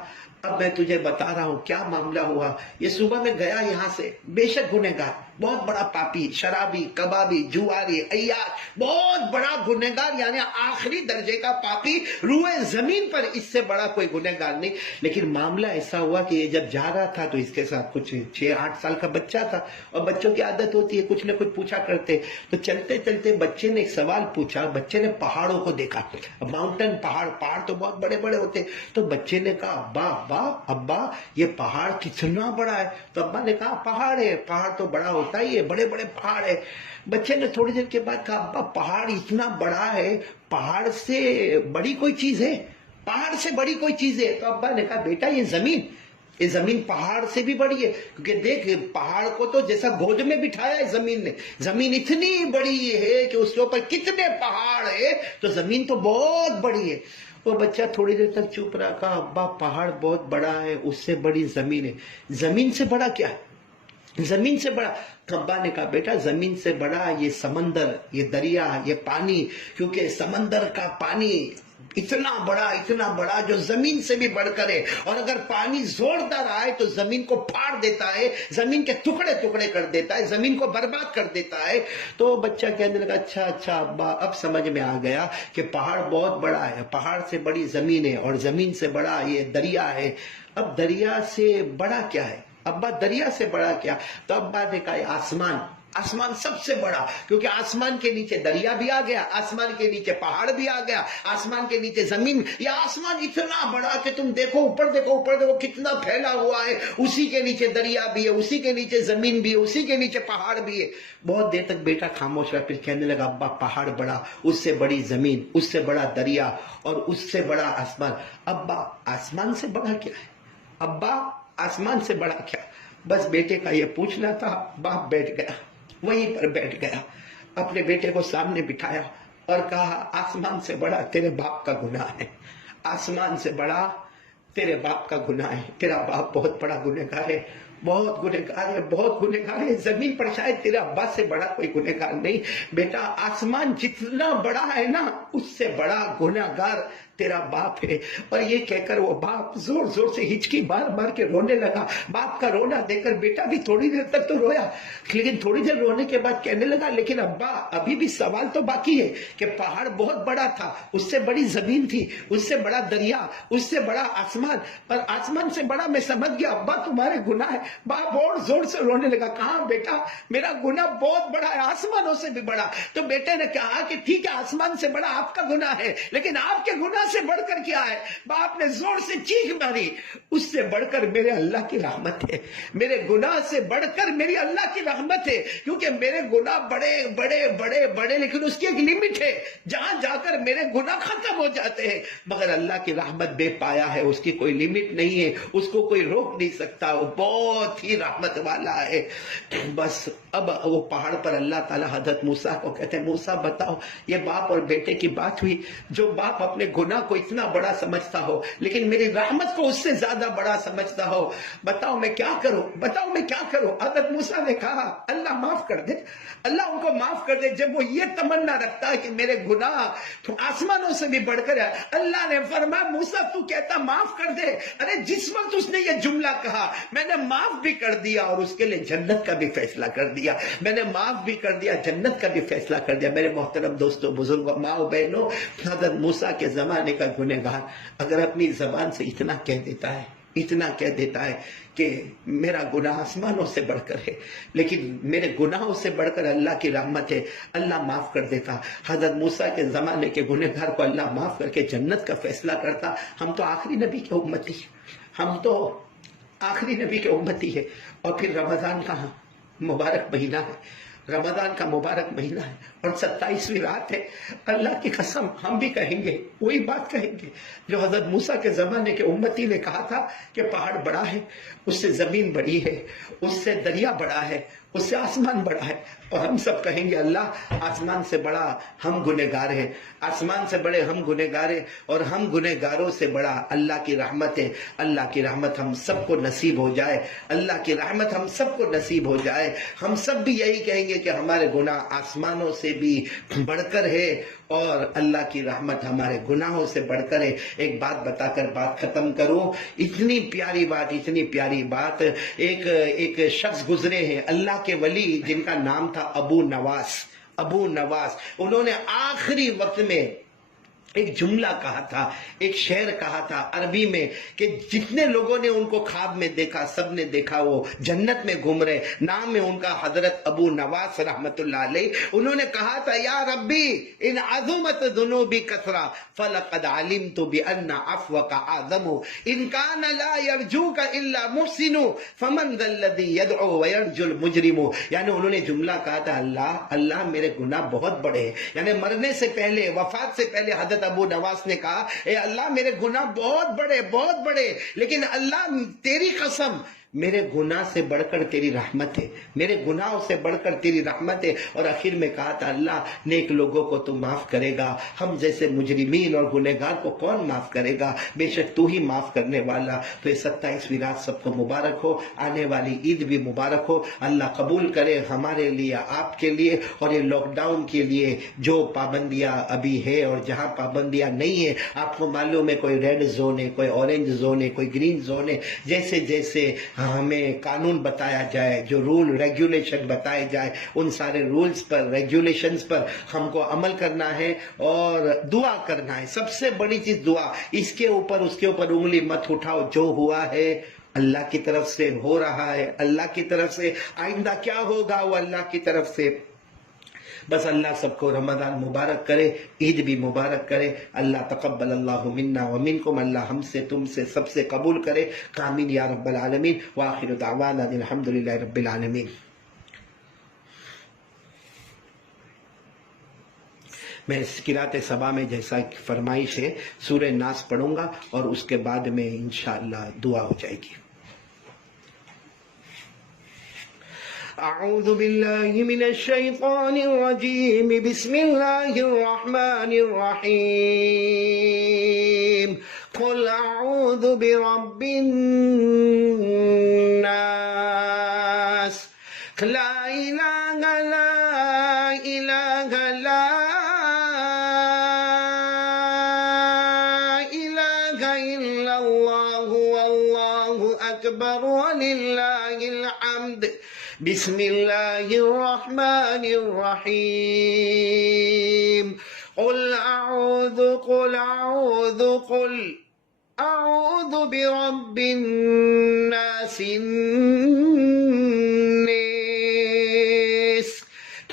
اب میں تجھے بتا رہا ہوں کیا معاملہ ہوا۔ یہ صبح میں گیا یہاں سے بے شک گنہگار، بہت بڑا پاپی، شرابی، کبابی، جواری، عیاش، بہت بڑا گنہگار، یعنی آخری درجے کا پاپی روئے زمین پر، اس سے بڑا کوئی گنہگار نہیں۔ لیکن معاملہ ایسا ہوا کہ یہ جب جا رہا تھا تو اس کے ساتھ کچھ 6-8 سال کا بچہ تھا اور بچوں کی عادت ہوتی ہے کچھ نہ کچھ پوچھا کرتے، تو چلتے چلتے بچے نے ایک سوال پوچھا۔ بچے نے پہاڑوں کو دیکھا، ماؤنٹین، پہاڑ تو بہت بڑے بڑے ہوتے، تو بچے نے کہا ابا یہ پہاڑ کتنا بڑا ہے؟ تو ابا نے کہا پہاڑ ہے، پہاڑ تو بڑا ہوتا ہی ہے، بڑے بڑے پہاڑ ہے۔ بچے نے تھوڑی دیر کے بعد کہا ابا پہاڑ اتنا بڑا ہے، پہاڑ سے بڑی کوئی چیز ہے؟ پہاڑ سے بڑی کوئی چیز ہے؟ تو ابا نے کہا بیٹا یہ زمین پہاڑ سے بھی بڑی ہے، کیونکہ دیکھ پہاڑ کو تو جیسا گود میں بٹھایا ہے زمین نے، زمین اتنی بڑی ہے کہ اس کے اوپر کتنے پہاڑ ہے، تو زمین تو بہت بڑی ہے۔ وہ بچہ تھوڑی دیر تک چپ رہا، کہا ابا پہاڑ بہت بڑا ہے، اس سے بڑی زمین ہے، زمین سے بڑا کیا ہے؟ زمین سے بڑا؟ ابا نے کہا بیٹا زمین سے بڑا یہ سمندر، یہ دریا، یہ پانی، کیونکہ سمندر کا پانی اتنا بڑا جو زمین سے بھی بڑھ کر ہے، اور اگر پانی زوردار آئے تو زمین کو پھاڑ دیتا ہے، زمین کے ٹکڑے ٹکڑے کر دیتا ہے، زمین کو برباد کر دیتا ہے۔ تو بچہ کہنے لگا اچھا ابا اب سمجھ میں آ گیا کہ پہاڑ بہت بڑا ہے، پہاڑ سے بڑی زمین ہے اور زمین سے بڑا یہ دریا ہے۔ اب دریا سے بڑا کیا ہے ابا؟ دریا سے بڑا کیا؟ تو ابا نے کہا آسمان سب سے بڑا، کیونکہ آسمان کے نیچے دریا بھی آ گیا، آسمان کے نیچے پہاڑ بھی آ گیا، آسمان کے نیچے زمین، یا آسمان اتنا بڑا کہ تم دیکھو اوپر دیکھو کتنا پھیلا ہوا ہے، اسی کے نیچے دریا بھی ہے، اسی کے نیچے زمین بھی ہے، اسی کے نیچے پہاڑ بھی ہے۔ بہت دیر تک بیٹا خاموش رہا، پھر کہنے لگا ابا پہاڑ بڑا، اس سے بڑی زمین، اس سے بڑا دریا اور اس سے بڑا آسمان۔ ابا آسمان سے بڑا کیا ہے؟ ابا آسمان سے بڑا کیا؟ بس بیٹے کا یہ پوچھنا تھا۔ باپ بیٹھ گیا، وہیں پر بیٹھ گیا، اپنے بیٹے کو سامنے بٹھایا اور کہا آسمان سے بڑا تیرے باپ کا گناہ ہے، آسمان سے بڑا تیرے باپ کا گناہ ہے، تیرا باپ بہت بڑا گنہگار ہے، بہت گنہگار ہے، زمین پر شاید تیرے ابا سے بڑا کوئی گنہگار نہیں۔ بیٹا آسمان جتنا بڑا ہے نا اس سے بڑا گنہگار تیرا باپ ہے۔ اور یہ کہہ کر وہ باپ زور زور سے ہچکی مار کے رونے لگا۔ باپ کا رونا دیکھ کر بیٹا بھی تھوڑی دیر تک تو رویا، لیکن تھوڑی دیر رونے کے بعد کہنے لگا لیکن ابا ابھی بھی سوال تو باقی ہے کہ پہاڑ بہت بڑا تھا، اس سے بڑی زمین تھی، اس سے بڑا دریا، اس سے بڑا آسمان، اور آسمان سے بڑا میں سمجھ گیا ابا تمہارے گناہ ہے۔ باپ اور زور سے رونے لگا۔ کہاں بیٹا میرا گناہ بہت بڑا ہے، آسمانوں سے بھی بڑا۔ تو بیٹے نے کہا کہ ٹھیک ہے آسمان سے بڑا آپ کا گناہ ہے، لیکن آپ کے گناہ سے بڑھ کر کیا ہے؟ باپ نے زور سے چیخ ماری، اس سے بڑھ کر میرے اللہ کی رحمت ہے، میرے گناہ سے بڑھ کر میری اللہ کی رحمت ہے، کیونکہ میرے گناہ بڑے بڑے بڑے بڑے لیکن اس کی ایک لمٹ ہے، جہاں جا کر میرے گناہ ختم ہو جاتے ہیں، مگر اللہ کی رحمت بے پایا ہے، اس کی کوئی لمٹ نہیں ہے، اس کو کوئی روک نہیں سکتا، وہ بہت ہی رحمت والا ہے۔ بس اب وہ پہاڑ پر اللہ تعالیٰ حضرت موسیٰ کو کہتے ہیں موسیٰ بتاؤ، یہ باپ اور بیٹے کی بات ہوئی، جو باپ اپنے گناہ کو اتنا بڑا سمجھتا ہو لیکن میری رحمت کو اس سے زیادہ بڑا سمجھتا ہو، بتاؤ میں کیا کروں، بتاؤ میں کیا کروں؟ حضرت موسیٰ نے کہا اللہ معاف کر دے، اللہ ان کو معاف کر دے۔ جب وہ یہ تمنا رکھتا ہے کہ میرے گناہ تو آسمانوں سے بھی بڑھ کر ہے، اللہ نے فرمایا موسیٰ تو کہتا معاف کر دے، ارے جس وقت اس نے یہ جملہ کہا میں نے معاف بھی کر دیا اور اس کے لیے جنت کا بھی فیصلہ کر دیا، میں نے معاف بھی کر دیا، جنت کا بھی فیصلہ کر دیا۔ میرے محترم دوستوں، بزرگوں، ماؤں بہنوں، حضرت موسیٰ کے زمانے کا گنہگار اگر اپنی زبان سے اتنا کہہ دیتا ہے کہ میرا گناہ آسمانوں سے بڑھ کر ہے لیکن میرے گناہوں سے بڑھ کر اللہ کی رحمت ہے، اللہ معاف کر دیتا۔ حضرت موسیٰ کے زمانے کے گنہگار کو اللہ معاف کر کے جنت کا فیصلہ کرتا۔ ہم تو آخری نبی کے امتی ہیں، ہم تو آخری نبی کے امتی ہے، اور پھر رمضان کا مبارک مہینہ ہے، رمضان کا مبارک مہینہ ہے اور 27ویں رات ہے. اللہ کی قسم ہم بھی کہیں گے، وہی بات کہیں گے جو حضرت موسیٰ کے زمانے کے امتی نے کہا تھا کہ پہاڑ بڑا ہے، اس سے زمین بڑی ہے، اس سے دریا بڑا ہے، اس سے آسمان بڑا ہے. اور ہم سب کہیں گے اللہ آسمان سے بڑا ہم گنہگار ہیں، آسمان سے بڑے ہم گنہگار ہیں، اور ہم گنہگاروں سے بڑا اللہ کی رحمت ہے. اللہ کی رحمت ہم سب کو نصیب ہو جائے، اللہ کی رحمت ہم سب کو نصیب ہو جائے. ہم سب بھی یہی کہیں گے کہ ہمارے گناہ آسمانوں سے بھی بڑھ کر ہے اور اللہ کی رحمت ہمارے گناہوں سے بڑھ کر ہے. ایک بات بتا کر بات ختم کروں، اتنی پیاری بات، اتنی پیاری بات. ایک شخص گزرے ہیں اللہ کے ولی جن کا نام تھا ابو نواس. انہوں نے آخری وقت میں ایک جملہ کہا تھا، ایک شعر کہا تھا عربی میں کہ جتنے لوگوں نے ان کو خواب میں دیکھا سب نے دیکھا وہ جنت میں گھوم رہے. نام ہے ان کا حضرت ابو نواس رحمت اللہ علیہ. انہوں نے کہا تھا یا ربی ان عظمت ذنوبی کثرا فلقد علمت بان عفوک اعظم ان کان لا یرجوک الا محسن فمن ذا الذی یدعو ویرجو المجرم. یعنی انہوں نے جملہ کہا تھا اللہ میرے گناہ بہت بڑے ہیں. یعنی مرنے سے پہلے، وفات سے پہلے حضرت ابو نواس نے کہا اے اللہ میرے گناہ بہت بڑے، لیکن اللہ تیری قسم میرے گناہ سے بڑھ کر تیری رحمت ہے، میرے گناہوں سے بڑھ کر تیری رحمت ہے. اور آخر میں کہا تھا اللہ نیک لوگوں کو تو معاف کرے گا، ہم جیسے مجرمین اور گنہگار کو کون معاف کرے گا، بے شک تو ہی معاف کرنے والا. تو یہ 27ویں رات سب کو مبارک ہو، آنے والی عید بھی مبارک ہو. اللہ قبول کرے ہمارے لیے، آپ کے لیے، اور یہ لاک ڈاؤن کے لیے جو پابندیاں ابھی ہے اور جہاں پابندیاں نہیں ہیں. آپ کو معلوم ہے کوئی ریڈ زون ہے، کوئی اورنج زون ہے، کوئی گرین زون ہے. جیسے جیسے ہمیں قانون بتایا جائے، جو رول ریگولیشن بتائے جائے، ان سارے رولز پر، ریگولیشنز پر ہم کو عمل کرنا ہے اور دعا کرنا ہے. سب سے بڑی چیز دعا. اس کے اوپر اس کے اوپر انگلی مت اٹھاؤ. جو ہوا ہے اللہ کی طرف سے ہو رہا ہے، اللہ کی طرف سے. آئندہ کیا ہوگا وہ اللہ کی طرف سے. بس اللہ سب کو رمضان مبارک کرے، عید بھی مبارک کرے. اللہ تقبل اللہ منا ومنکم، اللہ ہم سے تم سے سب سے قبول کرے. آمین یا رب العالمین. وآخر دعوانا الحمدللہ رب العالمین. میں قرات صبا میں جیسا فرمائش ہے سورہ ناس پڑھوں گا اور اس کے بعد میں انشاءاللہ دعا ہو جائے گی. اعوذ باللہ من الشیطان الرجیم. بسم اللہ الرحمن الرحیم. قل اعوذ برب الناس لا الہ لا الہ لا الہ الا اللہ واللہ اکبر وللہ الحمد. بسم اللہ الرحمن الرحیم. قل اعوذ برب الناس الناس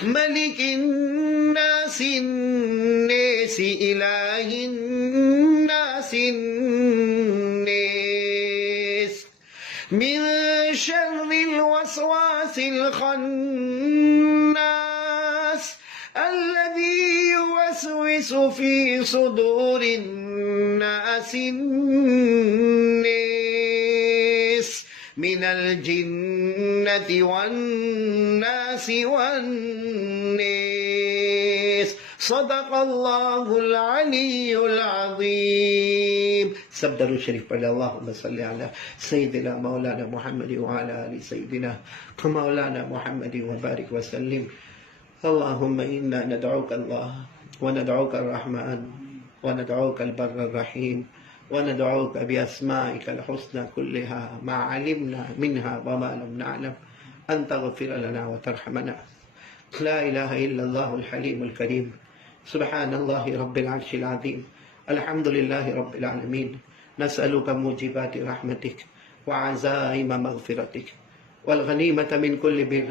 ملک الناس الناس الہ الناس الناس من شر الوسواس الخناس الذي يوسوس في صدور الناس من الجنة والناس والناس. صدق اللہ العلی العظیم. سب درود شریف پڑھ لیں. اللہم صلی علی سیدنا مولانا محمد وعلی آل سیدنا مولانا محمد وبارک وسلم. اللہم انا ندعوک اللہ وندعوک الرحمن وندعوک البر الرحیم وندعوك بأسمائك الحسنى كلها ما علمنا منها وما لم نعلم أن تغفر لنا وترحمنا. لا إله إلا الله الحليم الكريم. سبحان الله رب العرش العظيم. الحمد لله رب العالمين. نسألك موجبات رحمتك وعزائم مغفرتك والغنيمة من كل بر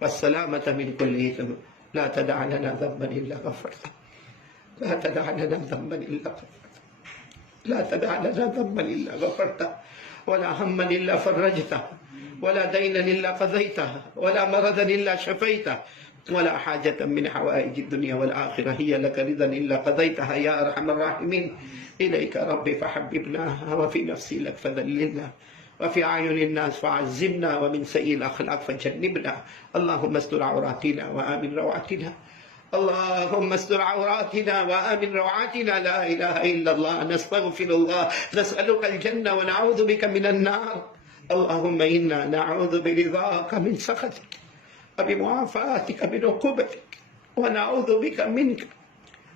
والسلامة من كل إثم. لا تدع لنا ذنبا إلا غفرته. لا تدع لنا ذنبا إلا غفرته. لا تدع لنا ذنبا إلا غفرته ولا هما إلا فرجته ولا دينا إلا قضيته ولا مرضا إلا شفيته ولا حاجة من حوائج الدنيا والآخرة هي لك رضا إلا قضيتها يا أرحم الراحمين. إليك ربي فحببناها، وفي نفسي لك فذللنا، وفي أعين الناس فعزمنا، ومن سيء الأخلاق فجنبنا. اللهم استر عوراتنا وآمن روعاتنا، اللهم استر عوراتنا وآمن روعاتنا. لا إله إلا الله، نستغفر الله، نسألك الجنة ونعوذ بك من النار. اللهم إنا نعوذ برضاك من سخطك وبمعافاتك من عقوبتك، ونعوذ بك منك.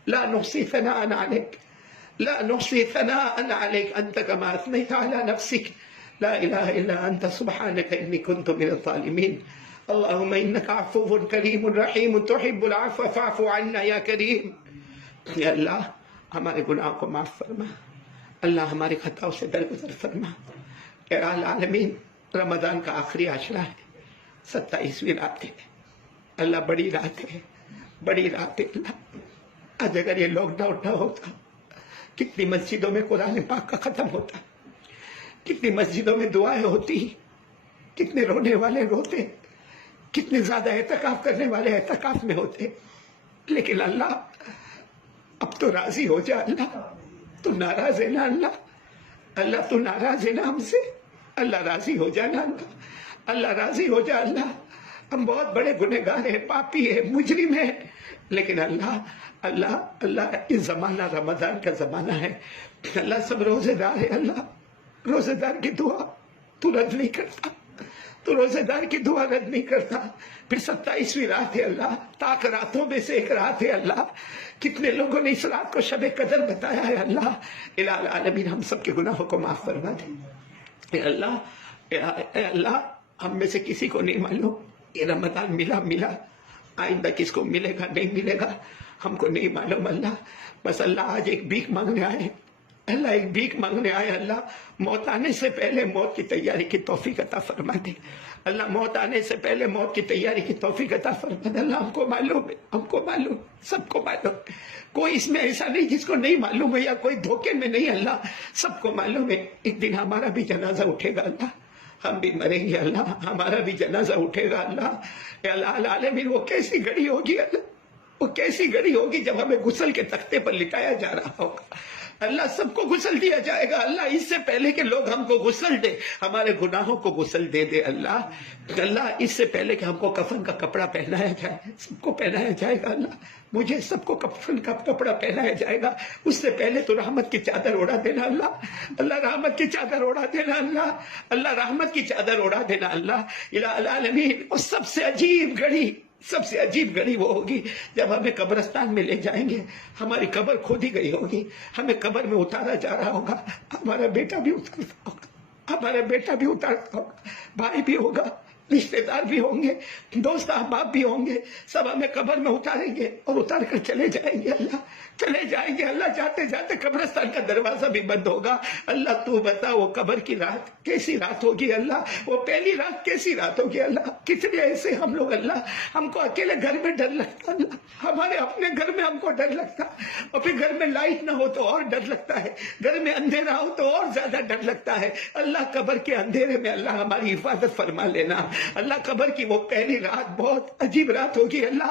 لا نحصي ثناء عليك، لا نحصي ثناء عليك، أنت كما أثنيت على نفسك. لا إله إلا أنت سبحانك إني كنت من الظالمين. اللهم إنك عفو كريم رحيم تحب العفو فاعف عنا يا کریم. یا اللہ ہمارے گناہوں کو معاف فرما، اللہ ہماری خطاؤں سے درگزر فرما. اے العالمین، رمضان کا آخری عشرہ ہے، 27ویں رات ہے اللہ، بڑی رات ہے، بڑی رات ہے اللہ. آج اگر یہ لاک ڈاؤن نہ ہوتا، کتنی مسجدوں میں قرآن پاک کا ختم ہوتا، کتنی مسجدوں میں دعائیں ہوتی، کتنے رونے والے روتے، کتنے زیادہ اعتکاف کرنے والے اعتکاف میں ہوتے. لیکن اللہ اب تو راضی ہو جا اللہ، تو ناراض ہے نا اللہ، اللہ تو ناراض ہے نا ہم سے، اللہ راضی ہو جانا اللہ، اللہ راضی ہو جا اللہ. ہم بہت بڑے گنہگار ہیں، پاپی ہیں، مجرم ہیں، لیکن اللہ اللہ اللہ یہ زمانہ رمضان کا زمانہ ہے اللہ. سب روزے دار ہے اللہ، روزے دار کی دعا تو رد نہیں کرتا، تو روزے دار کی دعا رد نہیں کرتا. پھر 27ویں رات ہے اللہ، تاک راتوں میں سے ایک رات ہے اللہ. کتنے لوگوں نے اس رات کو شب قدر بتایا ہے اللہ. الہ العالمین ہم سب کے گناہوں کو معاف فرما دے. اے اللہ، اے اللہ، ہم میں سے کسی کو نہیں معلوم یہ رمضان ملا آئندہ کس کو ملے گا نہیں ملے گا، ہم کو نہیں معلوم اللہ. بس اللہ آج ایک بھیک مانگنے آئے اللہ، ایک بھیک مانگنے آئے اللہ. موت آنے سے پہلے موت کی تیاری کی توفیق عطا فرما دے اللہ. موت آنے سے پہلے موت کی تیاری کی توفیق عطا فرما دے اللہ. ہم کو معلوم ہے، ہم کو معلوم، سب کو معلوم، کوئی اس میں ایسا نہیں جس کو نہیں معلوم ہے یا کوئی دھوکے میں نہیں اللہ. سب کو معلوم ہے ایک دن ہمارا بھی جنازہ اٹھے گا اللہ، ہم بھی مریں گے اللہ، ہمارا بھی جنازہ اٹھے گا اللہ. اے اللہ العالمین، وہ کیسی گھڑی ہوگی اللہ، وہ کیسی گھڑی ہوگی جب ہمیں غسل کے تختے پر لٹایا جا رہا ہوگا اللہ. سب کو غسل دیا جائے گا اللہ. اس سے پہلے کہ لوگ ہم کو غسل دے، ہمارے گناہوں کو غسل دے دے اللہ. اللہ اس سے پہلے کہ ہم کو کفن کا کپڑا پہنایا جائے، سب کو پہنایا جائے گا اللہ. مجھے سب کو کفن کا کپڑا پہنایا جائے گا. اس سے پہلے تو رحمت کی چادر اڑا دینا اللہ، اللہ رحمت کی چادر اڑا دینا اللہ، اللہ رحمت کی چادر اڑا دینا اللہ. الہ العالمین، اور سب سے عجیب گھڑی، سب سے عجیب گھڑی وہ ہوگی جب ہمیں قبرستان میں لے جائیں گے. ہماری قبر کھودی گئی ہوگی، ہمیں قبر میں اتارا جا رہا ہوگا. ہمارا بیٹا بھی اتارتا ہوگا، ہمارا بیٹا بھی اتارتا ہوگا، بھائی بھی ہوگا، رشتے دار بھی ہوں گے، دوست احباب بھی ہوں گے. سب ہمیں قبر میں اتاریں گے اور اتار کر چلے جائیں گے اللہ، چلے جائیں گے اللہ. جاتے جاتے قبرستان کا دروازہ بھی بند ہوگا اللہ. تو بتا وہ قبر کی رات کیسی رات ہوگی اللہ، وہ پہلی رات کیسی رات ہوگی اللہ. کتنے ایسے ہم لوگ اللہ، ہم کو اکیلے گھر میں ڈر لگتا اللہ، ہمارے اپنے گھر میں ہم کو ڈر لگتا، اور پھر گھر میں لائٹ نہ ہو تو اور ڈر لگتا ہے، گھر میں اندھیرا ہو تو اور زیادہ ڈر لگتا ہے اللہ. قبر کے اندھیرے میں اللہ ہماری حفاظت فرما لینا اللہ. قبر کی وہ پہلی رات بہت عجیب رات ہوگی اللہ،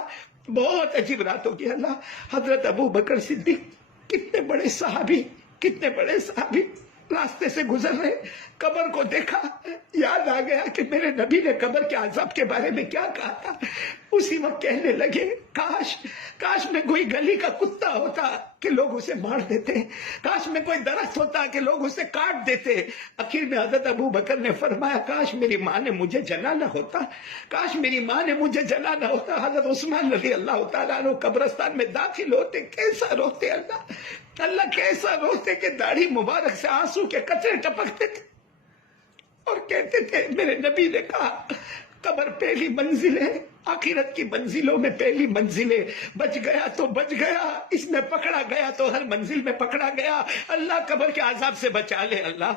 بہت عجیب رات ہوگی اللہ. حضرت ابو بکر صدیق کتنے بڑے صحابی، کتنے بڑے صحابی راستے سے گزر رہے، قبر کو دیکھا، یاد آ گیا کہ میرے نبی نے قبر کے عذاب کے بارے میں کیا کہا تھا. اسی وقت کہنے لگے کاش میں کوئی گلی کا کتا ہوتا کہ لوگ اسے مار دیتے، کاش میں کوئی درخت ہوتا کہ لوگ اسے کاٹ دیتے. آخر میں حضرت ابو بکر نے فرمایا کاش میری ماں نے مجھے جلا نہ ہوتا، کاش میری ماں نے مجھے جلا نہ ہوتا. حضرت عثمان رضی اللہ تعالیٰ عنہ قبرستان میں داخل ہوتے، کیسا روتے اللہ، اللہ کیسا روتے کہ داڑھی مبارک سے آنسو کے قطرے ٹپکتے تھے اور کہتے تھے میرے نبی نے کہا قبر پہلی منزل ہے، آخرت کی منزلوں میں پہلی منزل ہے. بچ گیا تو بچ گیا، اس میں پکڑا گیا تو ہر منزل میں پکڑا گیا. اللہ قبر کے عذاب سے بچا لے اللہ،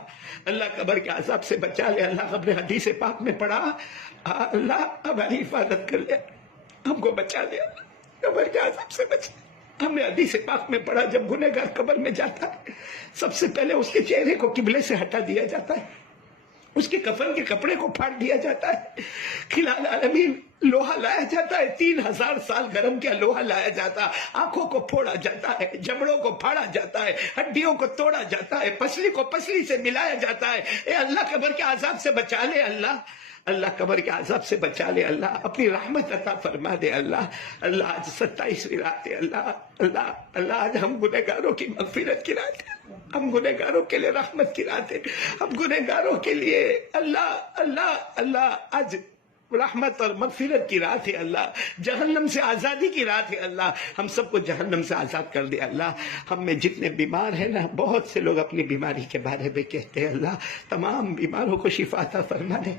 اللہ قبر کے عذاب سے بچا لے اللہ. اپنے حدیث پاک میں پڑھا اللہ ہماری حفاظت کر لے، ہم کو بچا لے اللہ، قبر کے عذاب سے بچا. ہم نے حدیث پاک میں پڑھا جب گنہگار قبر میں جاتا ہے سب سے پہلے اس کے چہرے کو قبلے سے ہٹا دیا جاتا ہے، اس کے کفن کے کپڑے کو پھاڑ دیا جاتا ہے. الہ العالمین لوہا لایا جاتا ہے، 3000 سال گرم کیا لوہا لایا جاتا، آنکھوں کو پھوڑا جاتا ہے، جبڑوں کو پھاڑا جاتا ہے، ہڈیوں کو توڑا جاتا ہے، پسلی کو پسلی سے ملایا جاتا ہے۔ اے اللہ قبر کے عذاب سے بچا لے اللہ، اللہ قبر کے عذاب سے بچا لے اللہ، اپنی رحمت عطا فرما دے اللہ۔ اللہ آج 27ویں رات ہے اللہ، اللہ اللہ آج ہم گنہگاروں کی مغفرت کی رات ہے، ہم گنہگاروں کے لیے رحمت کی رات ہے، ہم گنہگاروں کے لیے اللہ اللہ اللہ آج رحمت اور مغفرت کی رات ہے اللہ، جہنم سے آزادی کی رات ہے اللہ، ہم سب کو جہنم سے آزاد کر دے اللہ۔ ہم میں جتنے بیمار ہیں نا، بہت سے لوگ اپنی بیماری کے بارے میں کہتے ہیں اللہ، تمام بیماروں کو شفا عطا فرما دے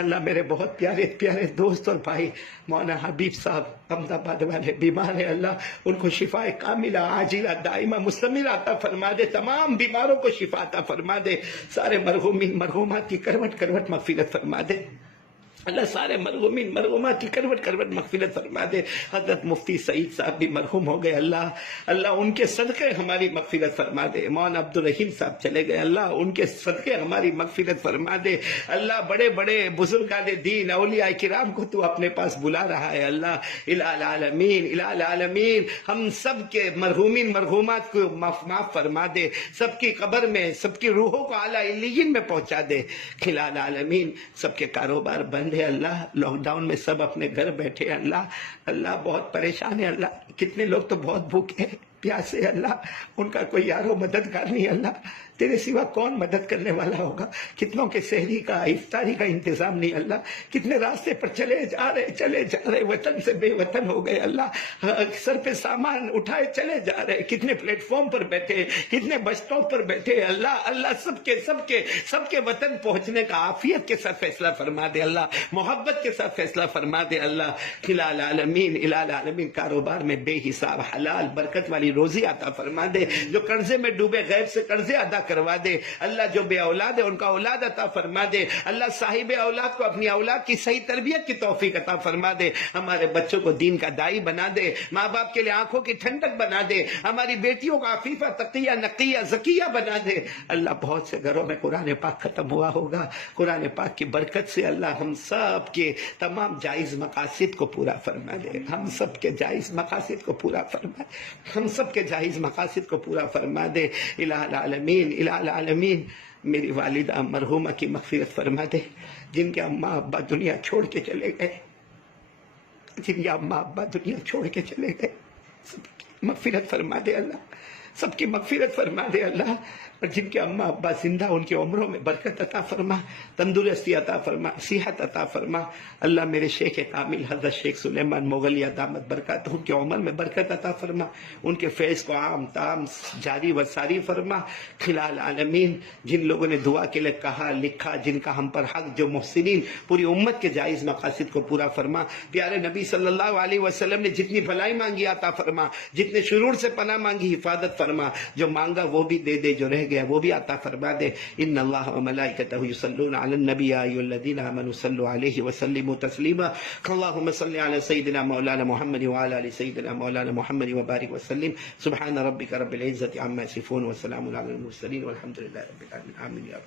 اللہ۔ میرے بہت پیارے پیارے دوست اور بھائی مولانا حبیب صاحب احمد آباد والے بیمار ہیں اللہ، ان کو شفا کاملہ عاجلہ دائمہ مستمرہ عطا فرما دے، تمام بیماروں کو شفا عطا فرما دے، سارے مرحومین مرحومات کی کروٹ کروٹ مغفرت فرما دے اللہ، سارے مرحومین مرحومات کی کروٹ کروٹ مغفرت فرما دے۔ حضرت مفتی سعید صاحب بھی مرحوم ہو گئے اللہ، اللہ ان کے صدقے ہماری مغفرت فرما دے۔ مولانا عبدالرحیم صاحب چلے گئے اللہ، ان کے صدقے ہماری مغفرت فرما دے اللہ۔ بڑے بڑے بزرگان دین اولیاء کرام کو تو اپنے پاس بلا رہا ہے اللہ، الہ العالمین الہ العالمین، ہم سب کے مرحومین مرحومات کو معاف فرما دے، سب کی قبر میں سب کی روحوں کو اعلیٰ علیین میں پہنچا دے الہ العالمین۔ سب کے کاروبار بند ہے اللہ، لاک ڈاؤن میں سب اپنے گھر بیٹھے اللہ، اللہ بہت پریشان ہے اللہ، کتنے لوگ تو بہت بھوکے پیاسے اللہ، ان کا کوئی یارو مددگار نہیں اللہ، تیرے سوا کون مدد کرنے والا ہوگا؟ کتنوں کے سحری کا افطاری کا انتظام نہیں اللہ، کتنے راستے پر چلے جا رہے وطن سے بے وطن ہو گئے اللہ، سر پہ سامان اٹھائے چلے جا رہے، کتنے پلیٹ فارم پر بیٹھے، کتنے بس اسٹاپ پر بیٹھے اللہ، اللہ سب کے وطن پہنچنے کا عافیت کے ساتھ فیصلہ فرما دے اللہ، محبت کے ساتھ فیصلہ فرما دے اللہ۔ الہ العالمین کاروبار میں بے حساب حلال برکت والی روزی عطا فرما دے، جو قرضے میں ڈوبے غیب سے قرضے ادا کروا دے اللہ، جو بے اولاد ہے ان کا اولاد عطا فرما دے اللہ، صاحب اولاد کو اپنی اولاد کی صحیح تربیت کی توفیق عطا فرما دے، ہمارے بچوں کو دین کا دائی بنا دے، ماں باپ کے لیے آنکھوں کی ٹھنڈک بنا دے، ہماری بیٹیوں کو عفیفہ تقیہ نقیہ زکیہ بنا دے اللہ۔ بہت سے گھروں میں قرآن پاک ختم ہوا ہوگا، قرآن پاک کی برکت سے اللہ ہم سب کے تمام جائز مقاصد کو پورا فرما دے، ہم سب کے جائز مقاصد کو پورا فرما دے، ہم سب کے جائز مقاصد کو پورا فرما دے الہ العالمین۔ میری والدہ مرحومہ کی مغفرت فرما دے، جن کے اماں ابا دنیا چھوڑ کے چلے گئے، جن کے اماں ابا دنیا چھوڑ کے چلے گئے، سب کی مغفرت فرما دے اللہ، سب کی مغفرت فرما دے اللہ، اور جن کے اماں ابا زندہ ان کی عمروں میں برکت عطا فرما، تندرستی عطا فرما، صحت عطا فرما اللہ۔ میرے شیخ کامل حضرت شیخ سلیمان مغلیہ دامت برکات، ان کی عمر میں برکت عطا فرما، ان کے فیض کو عام تام جاری و ساری فرما الہ العالمین۔ جن لوگوں نے دعا کے لیے کہا لکھا، جن کا ہم پر حق، جو محسنین پوری امت کے جائز مقاصد کو پورا فرما۔ پیارے نبی صلی اللہ علیہ وسلم نے جتنی بھلائی مانگی عطا فرما، جتنے شرور سے پناہ مانگی حفاظت فرما، جو مانگا وہ بھی دے دے، جو رہ گیا وہ بھی عطا فرما دے۔ ان اللہ و ملائکتہ یصلون علی النبی یا ایھا الذین آمنوا صلوا علیہ وسلموا تسلیما۔ اللہم صل علی سیدنا مولانا محمد وعلی آل سیدنا مولانا محمد وبارک وسلم۔ سبحان ربک رب العزۃ عما یصفون وسلام علی المرسلین والحمد للہ رب العالمین آمین یا رب۔